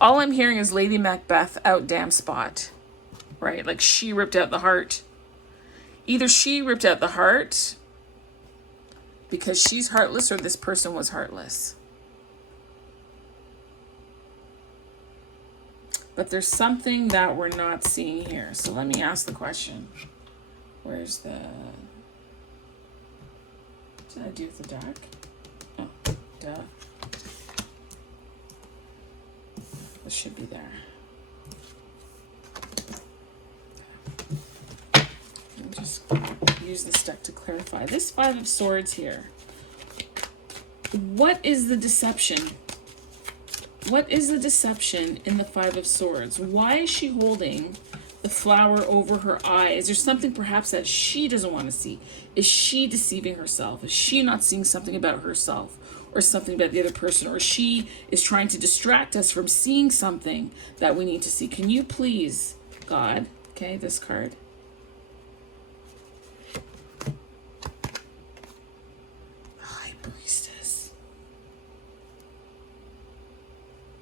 All I'm hearing is Lady Macbeth out damn spot. Right? Like she ripped out the heart. Either she ripped out the heart because she's heartless, or this person was heartless. But there's something that we're not seeing here. So let me ask the question. Where's the... What did I do with the dark? Oh, duh. This should be there. I'll just use this deck to clarify. This 5 of swords here. What is the deception? What is the deception in the 5 of swords? Why is she holding the flower over her eye? Is there something perhaps that she doesn't want to see? Is she deceiving herself? Is she not seeing something about herself or something about the other person? Or she is trying to distract us from seeing something that we need to see? Can you please, God, okay, this card. The High Priestess.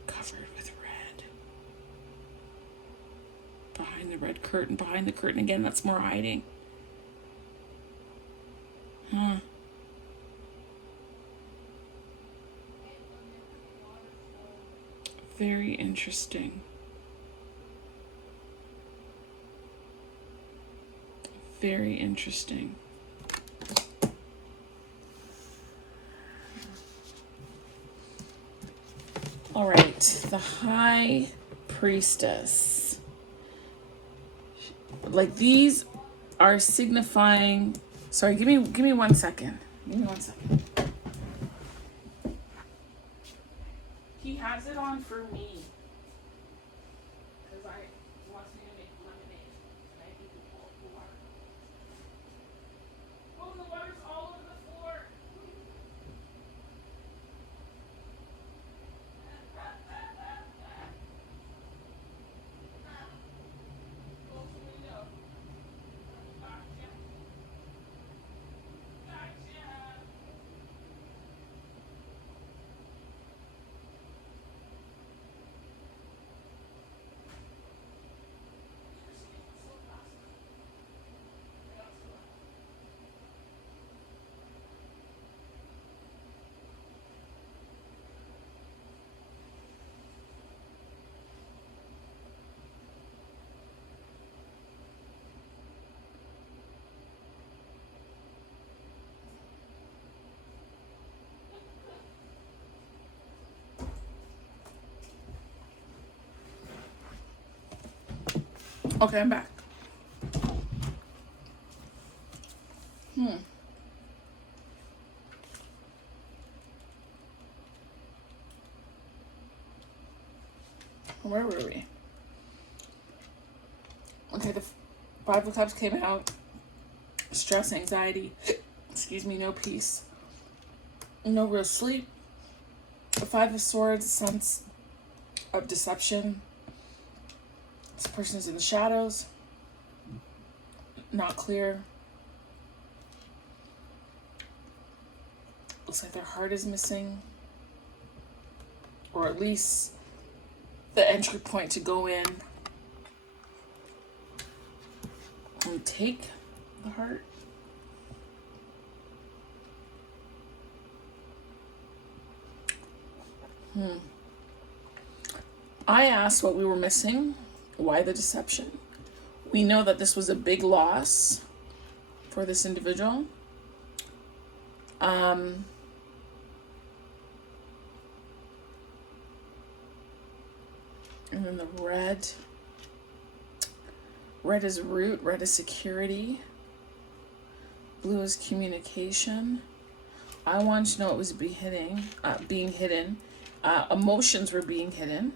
Covered with red. Behind the red curtain, behind the curtain again, that's more hiding. Huh. Very interesting. Very interesting. All right, the High Priestess. Like these are signifying... Sorry, give me 1 second. Give me 1 second. He has it on for me. Because I wants me to make lemonade. And I need to pull the water. Oh, the water's all over the floor. Close the window. Gotcha. Gotcha. Okay, I'm back. Where were we? Okay, the Five of Cups came out. Stress, anxiety, excuse me, no peace, no real sleep. The Five of Swords, sense of deception. This person is in the shadows, not clear. Looks like their heart is missing, or at least the entry point to go in and take the heart. I asked what we were missing, why the deception. We know that this was a big loss for this individual. And then the red. Red is root, red is security. Blue is communication. I wanted to know what was being hidden. Emotions were being hidden.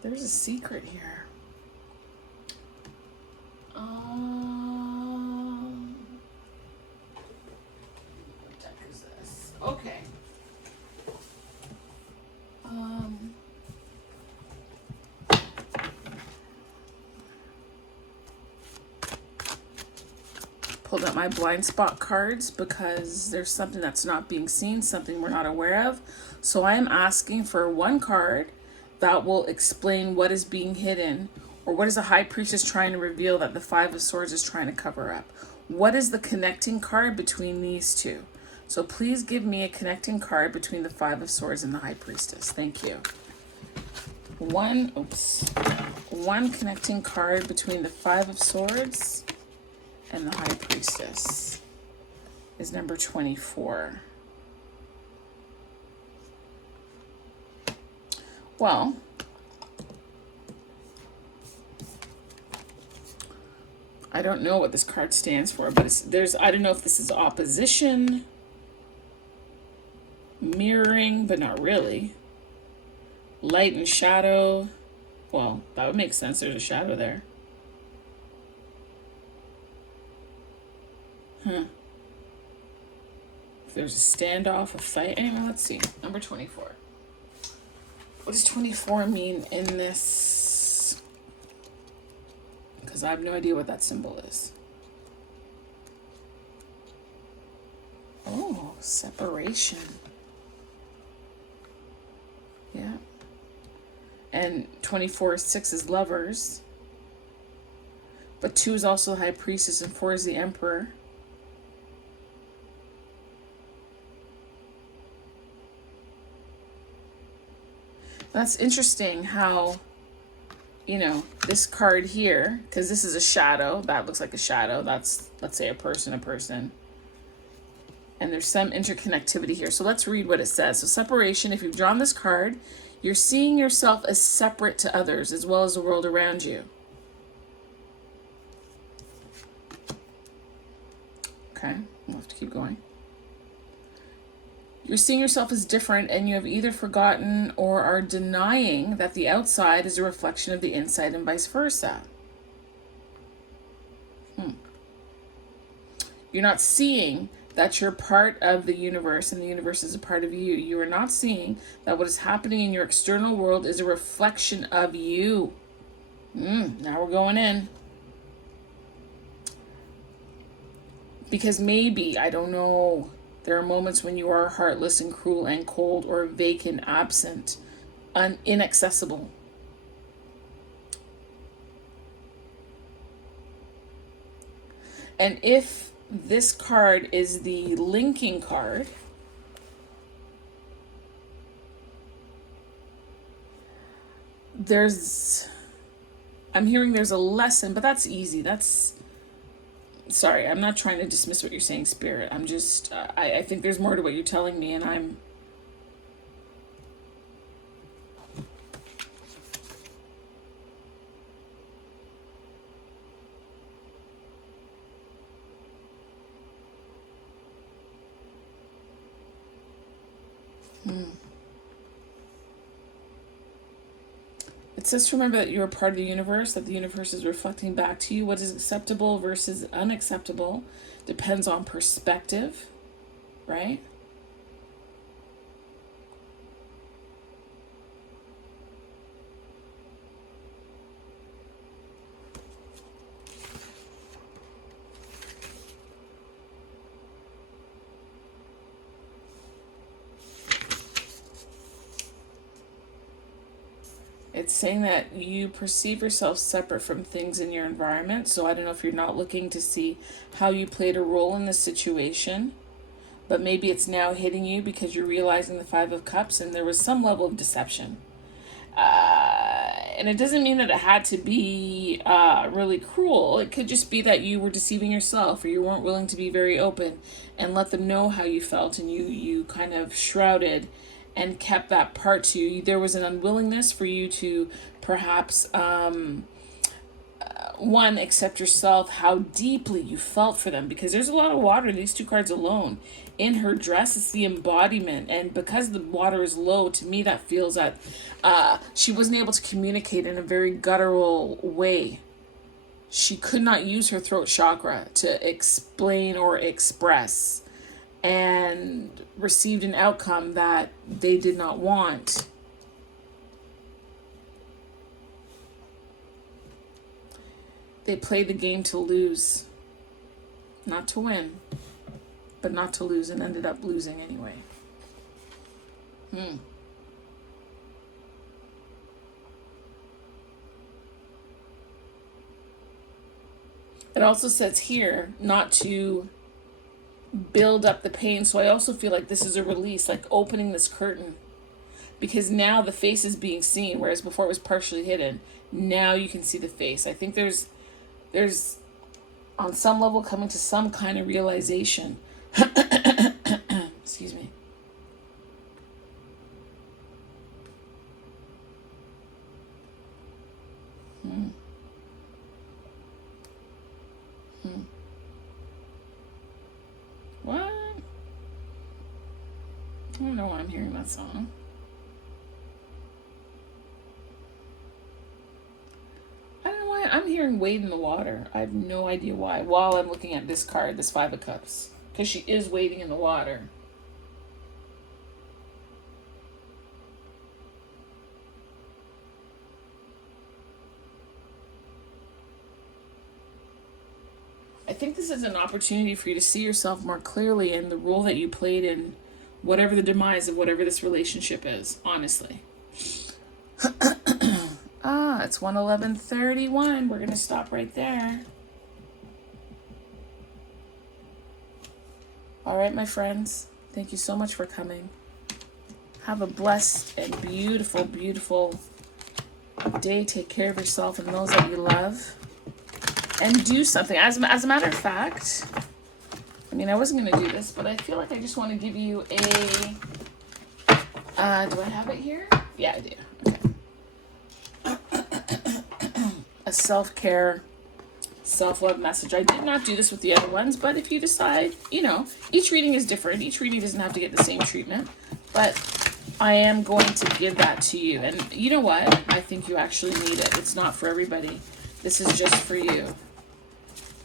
There's a secret here. What deck is this? Okay. Pulled up my blind spot cards because there's something that's not being seen, something we're not aware of. So I am asking for one card that will explain what is being hidden, or what is the High Priestess trying to reveal that the Five of Swords is trying to cover up. What is the connecting card between these two? So please give me a connecting card between the Five of Swords and the High Priestess. Thank you. One connecting card between the Five of Swords and the High Priestess is number 24. Well, I don't know what this card stands for, but I don't know if this is opposition, mirroring, but not really. Light and shadow. Well, that would make sense. There's a shadow there. If there's a standoff, a fight. Anyway, let's see. Number 24. What does 24 mean in this? Because I have no idea what that symbol is. Oh, separation. Yeah. And 24, 6 is lovers. But 2 is also the High Priestess and 4 is the Emperor. That's interesting how, this card here, because this is a shadow, that looks like a shadow. That's, let's say, a person. And there's some interconnectivity here. So let's read what it says. So separation, if you've drawn this card, you're seeing yourself as separate to others as well as the world around you. Okay, we'll have to keep going. You're seeing yourself as different, and you have either forgotten or are denying that the outside is a reflection of the inside and vice versa. You're not seeing that you're part of the universe and the universe is a part of you. You are not seeing that what is happening in your external world is a reflection of you. Now we're going in. Because maybe, I don't know, there are moments when you are heartless and cruel and cold or vacant, absent, inaccessible. And if this card is the linking card, I'm hearing there's a lesson, but that's easy. That's, sorry, I'm not trying to dismiss what you're saying, Spirit. I'm just, I think there's more to what you're telling me, and I'm, it says to remember that you're a part of the universe, that the universe is reflecting back to you. What is acceptable versus unacceptable depends on perspective, right? It's saying that you perceive yourself separate from things in your environment. So I don't know if you're not looking to see how you played a role in this situation, but maybe it's now hitting you because you're realizing the Five of Cups and there was some level of deception. And it doesn't mean that it had to be really cruel. It could just be that you were deceiving yourself, or you weren't willing to be very open and let them know how you felt, and you kind of shrouded and kept that part to you. There was an unwillingness for you to perhaps, one, accept yourself, how deeply you felt for them, because there's a lot of water, these two cards alone. In her dress, it's the embodiment, and because the water is low, to me that feels that she wasn't able to communicate in a very guttural way. She could not use her throat chakra to explain or express, and received an outcome that they did not want. They played the game to lose, not to win, but not to lose, and ended up losing anyway. It also says here not to build up the pain. So I also feel like this is a release, like opening this curtain, because now the face is being seen, whereas before it was partially hidden. Now you can see the face. I think there's on some level coming to some kind of realization. Excuse me. What? I don't know why I'm hearing that song. I don't know why I'm hearing wade in the water. I have no idea why. While I'm looking at this card, this Five of Cups. Because she is wading in the water. I think this is an opportunity for you to see yourself more clearly in the role that you played in whatever the demise of whatever this relationship is, honestly. It's 1:11:31. We're going to stop right there. All right, my friends. Thank you so much for coming. Have a blessed and beautiful, beautiful day. Take care of yourself and those that you love. And do something. As a matter of fact, I mean, I wasn't going to do this, but I feel like I just want to give you a... do I have it here? Yeah, I do. Okay. A self-care, self-love message. I did not do this with the other ones, but if you decide, each reading is different. Each reading doesn't have to get the same treatment, but I am going to give that to you. And you know what? I think you actually need it. It's not for everybody. This is just for you.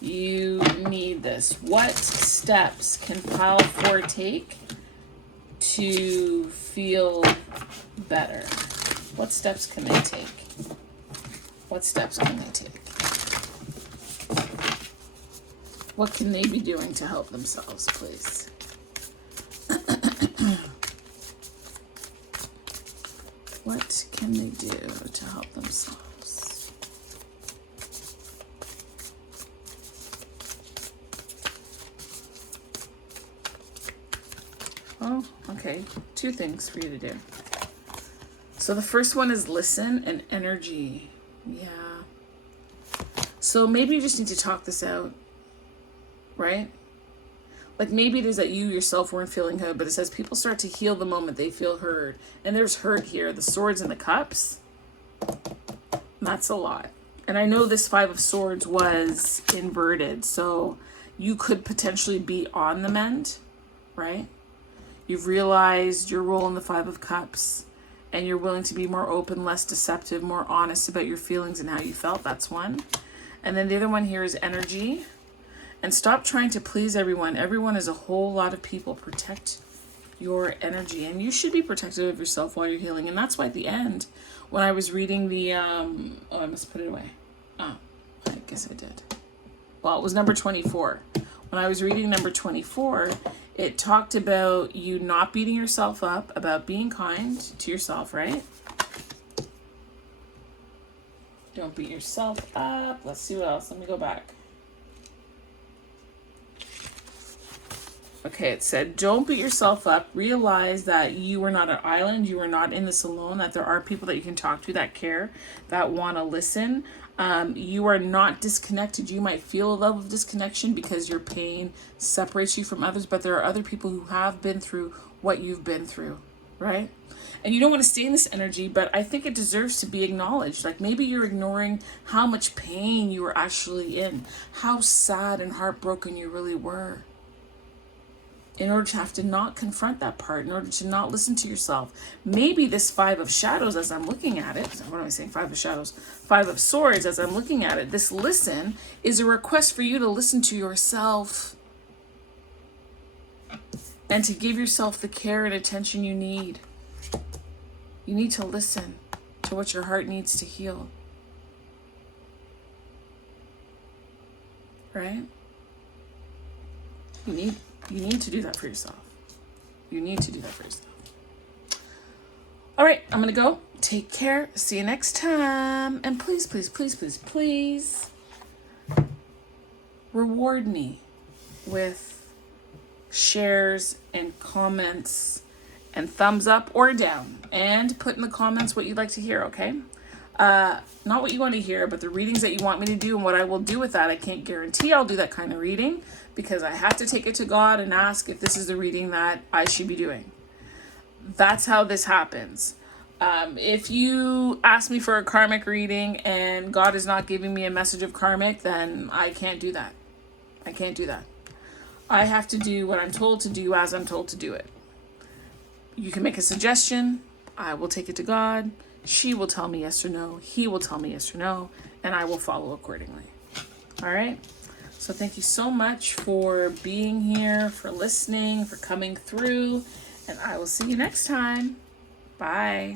You need this. What steps can Pile 4 take to feel better? What steps can they take? What steps can they take? What can they be doing to help themselves, please? What can they do to help themselves? Oh, okay. 2 things for you to do. So the first one is listen and energy. Yeah. So maybe you just need to talk this out, right? Like maybe it is that you yourself weren't feeling heard, but it says people start to heal the moment they feel heard. And there's hurt here, the swords and the cups. That's a lot. And I know this 5 of Swords was inverted, so you could potentially be on the mend, right? You've realized your role in the 5 of Cups, and you're willing to be more open, less deceptive, more honest about your feelings and how you felt. That's one. And then the other one here is energy. And stop trying to please everyone. Everyone is a whole lot of people. Protect your energy. And you should be protective of yourself while you're healing. And that's why at the end, when I was reading the, oh, I must put it away. Oh, I guess I did. Well, it was number 24. When I was reading number 24, it talked about you not beating yourself up, about being kind to yourself, right? Don't beat yourself up. Let's see what else. Let me go back. Okay, it said, don't beat yourself up. Realize that you are not an island. You are not in this alone, that there are people that you can talk to that care, that want to listen. You are not disconnected. You might feel a level of disconnection because your pain separates you from others, but there are other people who have been through what you've been through, right? And you don't want to stay in this energy, but I think it deserves to be acknowledged. Like maybe you're ignoring how much pain you were actually in, how sad and heartbroken you really were, in order to have to not confront that part, in order to not listen to yourself. Maybe this 5 of Shadows, as I'm looking at it, what am I saying? 5 of Shadows, 5 of Swords, as I'm looking at it, this listen is a request for you to listen to yourself and to give yourself the care and attention you need. You need to listen to what your heart needs to heal. Right? You need to do that for yourself. You need to do that for yourself. All right, I'm going to go. Take care. See you next time. And please, please, please, please, please reward me with shares and comments and thumbs up or down. And put in the comments what you'd like to hear, okay? Not what you want to hear, but the readings that you want me to do and what I will do with that. I can't guarantee I'll do that kind of reading because I have to take it to God and ask if this is the reading that I should be doing. That's how this happens. If you ask me for a karmic reading and God is not giving me a message of karmic, then I can't do that. I can't do that. I have to do what I'm told to do as I'm told to do it. You can make a suggestion. I will take it to God. She will tell me yes or no. He will tell me yes or no. And I will follow accordingly. All right? So thank you so much for being here, for listening, for coming through. And I will see you next time. Bye.